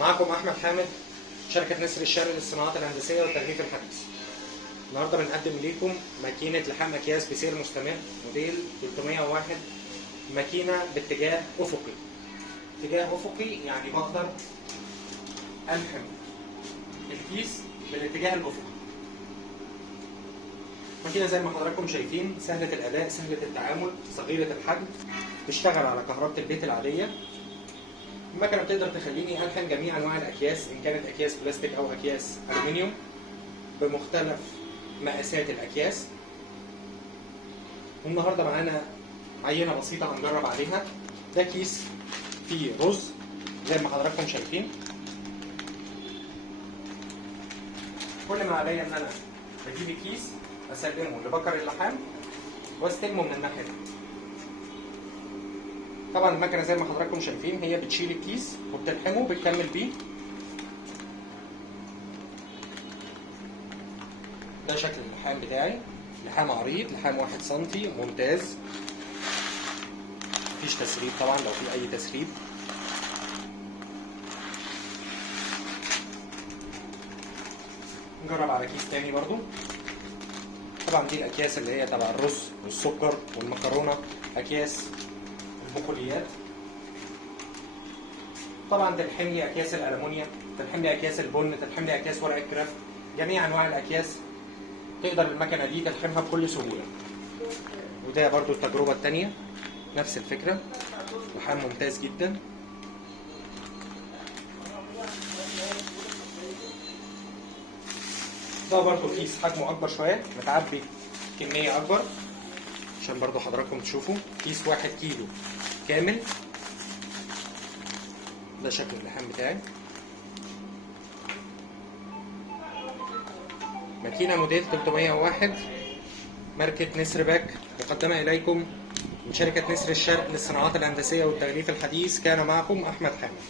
معكم أحمد حامد، شركة نسر الشرق للصناعات الهندسية والتغليف الحديث. النهارده بنقدم لكم ماكينة لحام أكياس بسير مستمر موديل 301، ماكينة باتجاه أفقي. اتجاه أفقي يعني بقدر ألحم الكيس بالاتجاه الأفقي. ماكينة زي ما حضراتكم شايفين سهلة الأداء، سهلة التعامل، صغيرة الحجم، تشتغل على كهربة البيت العادية. المكنة بتقدر تخليني ألحم جميع أنواع الأكياس، إن كانت أكياس بلاستيك أو أكياس ألومنيوم بمختلف مقاسات الأكياس. والنهارده معانا عينة بسيطة هنجرب عليها. ده كيس فيه رز زي ما حضراتكم شايفين. كل ما عليا إن أنا بجيب الكيس أسلمه لبكر اللحام واستلمه من الناحية دي. طبعا المكنة زي ما حضراتكم شايفين هي بتشيل الكيس وبتلحمه بتكمل بيه. ده شكل اللحام بتاعي، لحام عريض، لحام 1 سنتي ممتاز، مفيش تسريب طبعا لو في أي تسريب. نجرب على كيس تاني برضو. طبعا دي الأكياس اللي هي تبع الرز والسكر والمكرونة، أكياس البقوليات. طبعا تلحم لي أكياس الألمونيا، تلحم لي أكياس البن، تلحم لي أكياس ورق الكرافت، جميع أنواع الأكياس تقدر المكنة دي تلحمها بكل سهولة. وده برضو التجربة التانية نفس الفكرة، لحام ممتاز جدا. ده برضو كيس حجمه أكبر شوية، متعبي كمية أكبر عشان برضو حضراتكم تشوفوا. كيس 1 كيلو كامل. ده شكل اللحام بتاعي. ماكينة موديل 301 ماركة نسر باك، مقدمة إليكم من شركة نسر الشرق للصناعات الهندسية والتغليف الحديث. كان معكم أحمد حامد.